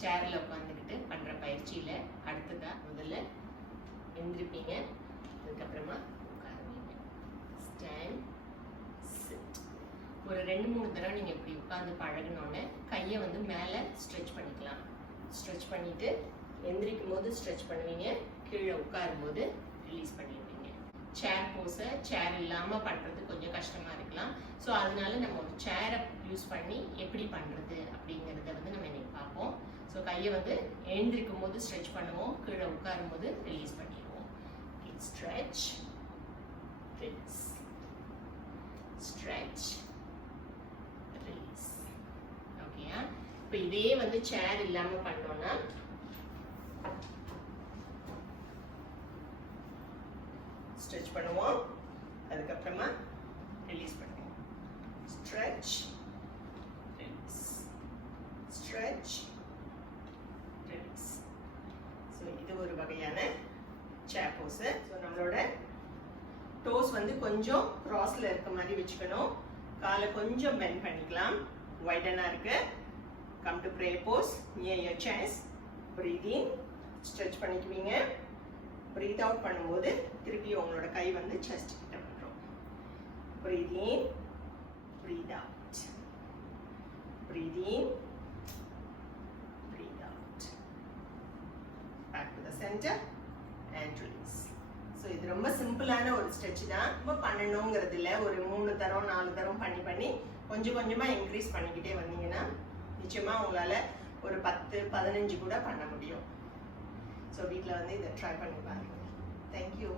சேரில் உட்காந்துக்கிட்டு பண்ணுற பயிற்சியில் அடுத்ததா முதல்ல எந்திரிப்பீங்க. அதுக்கப்புறமா உட்காருவீங்க. ஸ்டாண்ட் சிட் ஒரு ரெண்டு மூணு தடவை நீங்கள் இப்படி உட்காந்து பழகினோடனே கையை வந்து மேலே ஸ்ட்ரெச் பண்ணிக்கலாம். ஸ்ட்ரெச் பண்ணிவிட்டு எந்திரிக்கும் போது ஸ்ட்ரெச் பண்ணுவீங்க. கீழே உட்காரும் போது ரிலீஸ் பண்ணிடுவீங்க. சேர் போஸை சேர் இல்லாமல் பண்ணுறது கொஞ்சம் கஷ்டமாக இருக்கலாம். ஸோ அதனால நம்ம ஒரு சேரை யூஸ் பண்ணி எப்படி பண்ணுறது அப்படிங்கிறத வந்து நம்ம கையை வந்து எழுந்திருக்கும் போது ஸ்ட்ரெச் பண்ணுவோம். கீழே உட்காரும் போது ரிலீஸ் பண்ணிடுவோம் ஸ்ட்ரெச் ரிலீஸ் ஸ்ட்ரெச் ரிலீஸ் ஓகேயா இப்போ இதே வந்து சேர் இல்லாமல் பண்ணோம்னா ஸ்ட்ரெச் பண்ணுவோம். அதுக்கப்புறமா ரிலீஸ் பண்ணுவோம். Stretch release stretch release so இது ஒரு வகையான சேப்போஸு ஸோ நம்மளோட டோஸ் வந்து கொஞ்சம் க்ராஸில் இருக்க மாதிரி வச்சுக்கணும். காலை கொஞ்சம் பெண்ட் பண்ணிக்கலாம். வைடனாக இருக்கு. Come to pray pose near your chest breathing stretch பண்ணிக்குவீங்க. Breathe out பண்ணும்போது திருப்பி உங்களோட கை வந்து செஸ்ட் கிட்ட பண்ணுறோம் breathing breathe out breathing in breathe out centre and so இது ரொம்ப சிம்பிளான ஒரு ஸ்டெச் தான். ரொம்ப பண்ணணுங்கிறது இல்லை ஒரு மூணு தரம் நாலு தரம் பண்ணி பண்ணி கொஞ்சம் கொஞ்சமாக இன்க்ரீஸ் பண்ணிக்கிட்டே வந்தீங்கன்னா நிச்சயமாக உங்களால் ஒரு பத்து பதினஞ்சு கூட பண்ண முடியும். ஸோ வீட்டில் வந்து இதை ட்ரை பண்ணி பாருங்கள் தேங்க்யூ